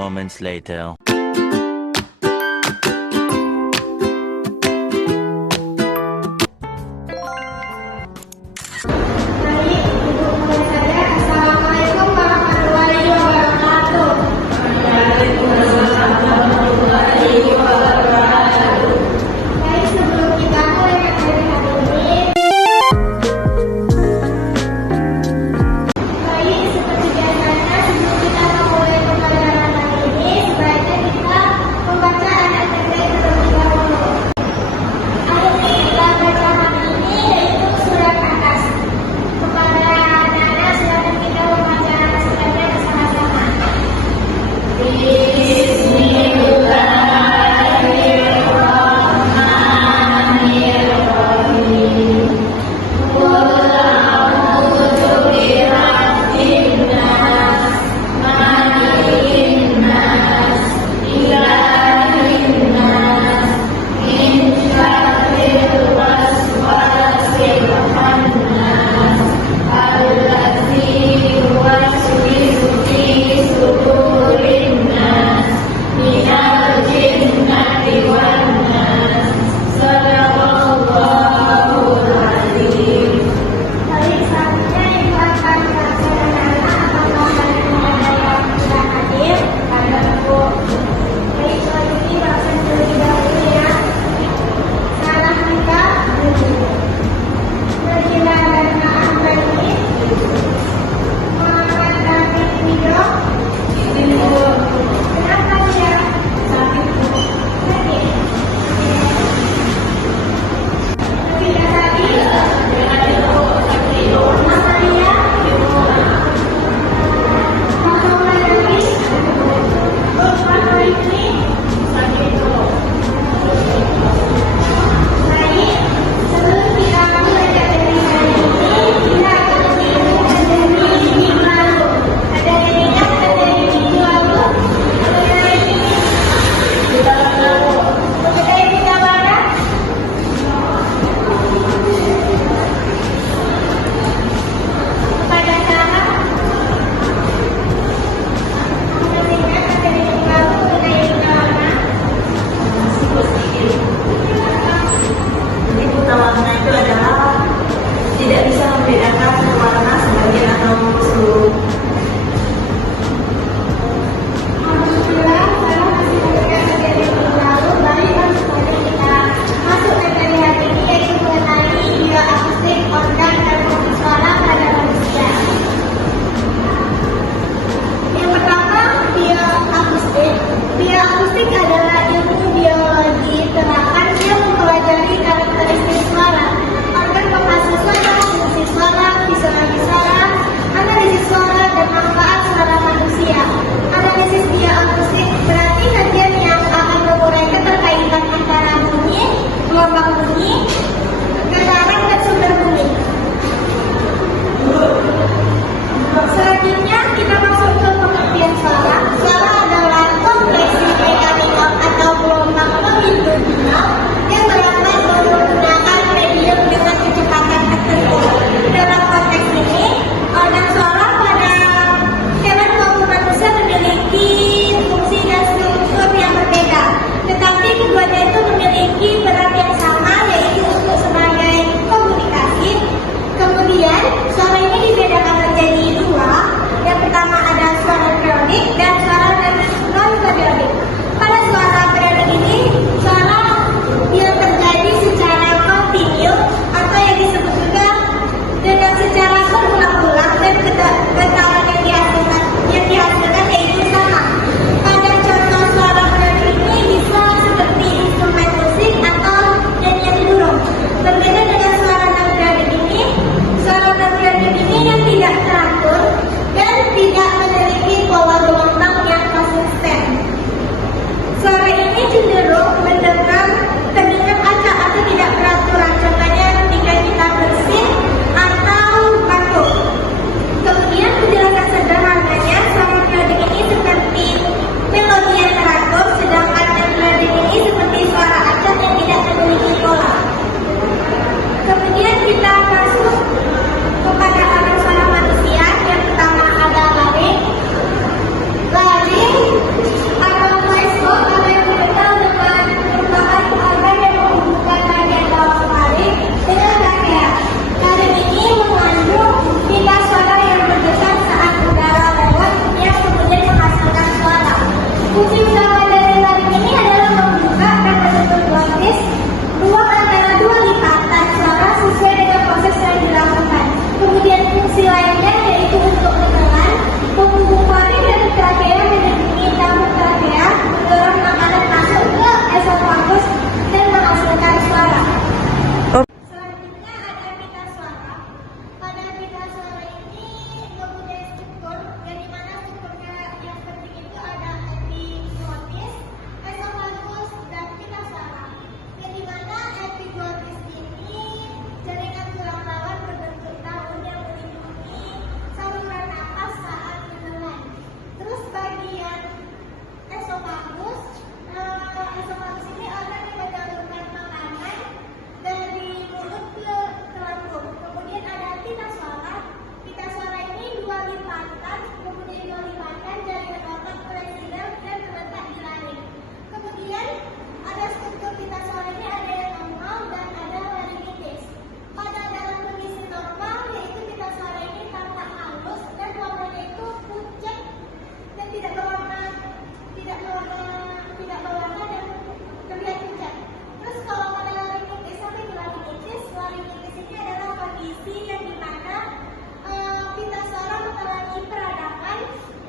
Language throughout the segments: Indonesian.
moments later. Baik, Ibu mulai saja. Assalamualaikum warahmatullahi wabarakatuh. Baik, sebelum kita mulai materi hari ini, baik seperti biasanya sebelum kita memulai pembelajaran hari ini, sebaiknya kita Penghubung faring dan trakea melindungi tabung trakea, mendorong makanan masuk ke esofagus dan menghasilkan suara. Selanjutnya ada pita suara. Pada pita suara ini mempunyai struktur, yang dimana strukturnya yang penting itu ada epiglotis, esofagus, dan pita suara. Yang dimana epiglotis ini jaringan tulang rawan berbentuk daun yang melindungi saluran napas saat menelan. Terus bagian esofagus, esofagus ini akan menyalurkan makanan dari mulut ke lambung. Kemudian ada pita suara. Pita suara ini mempunyai dua lipatan jaringan otot presiden dan terletak di laring. Kemudian ada struktur pita suara ini ada yang normal dan ada laringitis. Pada dalam kondisi normal yaitu pita suara ini tampak halus dan warnanya itu pucat dan tidak berwarna dan terlihat pucat. Terus kalau pada laringitis sampai ke laringitis ini adalah kondisi yang dimana pita suara mengalami peradaban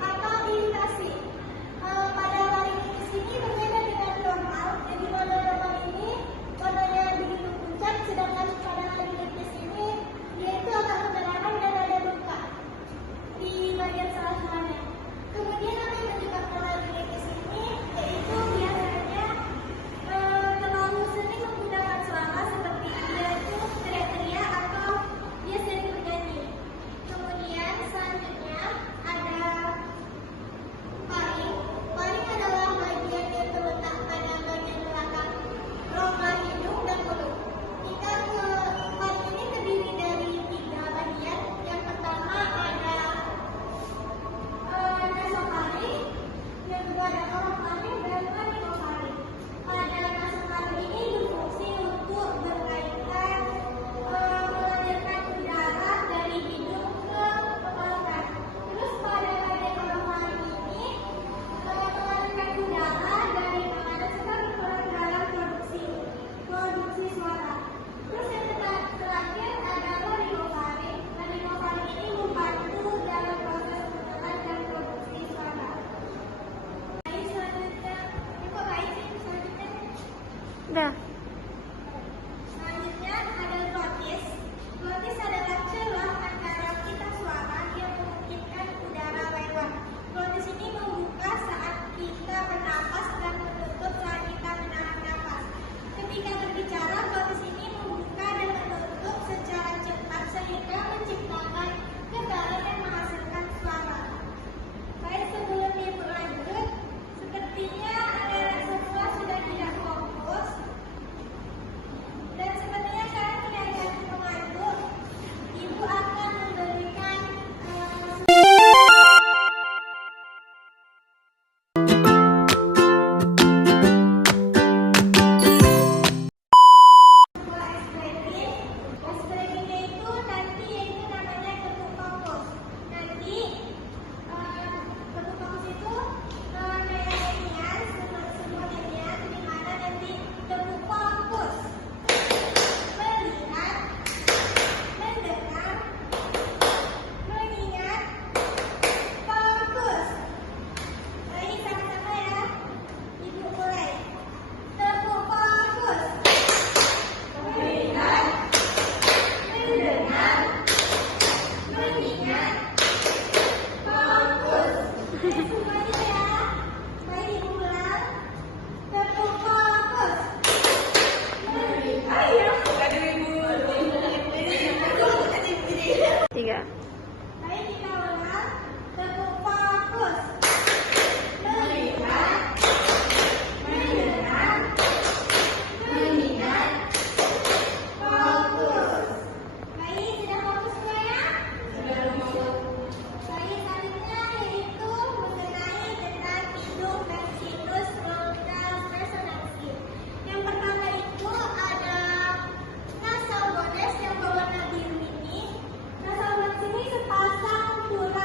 atau iritasi. Pada laringitis ini berbeda dengan normal. Jadi pada normal ini warnanya begitu pucat, sedangkan pada laringitis ini dia itu agak menerangan dan ada luka di bagian sela-selanya. Kemudian apa yang menyebabkan laringitis ini yaitu biasanya terlalu sering menggunakan suara seperti dia itu teriak-teriak atau dia sering bernyanyi. Kemudian selanjutnya ada faring. Faring adalah bagian yang terletak pada bagian belakang rongga hidung dan mulut. Faring ini terdiri dari 3 bagian. Yang pertama ada nasofaring, yang kedua ada orofaring dan laringofaring. Pada nasofaring ini berfungsi untuk berkaitan mengalirkan udara dari hidung ke tenggorokan. Terus pada bagian orofaring ini mengalirkan udara dari makanan serta berperan dalam produksi suara. Terus yang terakhir ada laringofaring. Laringofaring ini membantu dalam proses pengenalan dan produksi suara. Baik, selanjutnya, Udah. Selanjutnya ada glotis. Glotis adalah celah antara pita suara yang memungkinkan udara lewat. Glotis ini membuka saat kita bernapas dan menutup saat kita menahan napas. Ketika berbicara, glotis ini membuka dan menutup secara cepat sehingga menciptakan getaran dan menghasilkan suara. Baik, sebelum dilanjut, sepertinya anak-anak semua sudah tidak fokus. Dan sepertinya sekarang tidak ada pemandu. Ibu akan memberikan sebuah ekspresi. Ekspresinya itu nanti yaitu namanya tepuk fokus. Nanti tepuk fokus itu kayak inian, sebuah inian di mana nanti tepuk fokus. Melihat, mendengar, mengingat, fokus. Baik, sama-sama ya. Ibu mulai. Tepuk fokus. Melihat, mendengar, mengingat, fokus. Semuanya ya. Baik, ibu ulang. Tepuk fokus. Tiga. Baik, kita ulang. Tepuk fokus. Melihat, mendengar, mengingat, fokus. Baik, sudah fokus semua ya? Sudah fokus. Baik, selanjutnya yaitu mengenai tentang hidung dan sinus bronchial resonansi. Yang pertama itu ada nasal bodes yang berwarna biru ini. Nasal bodes ini sepasang tulang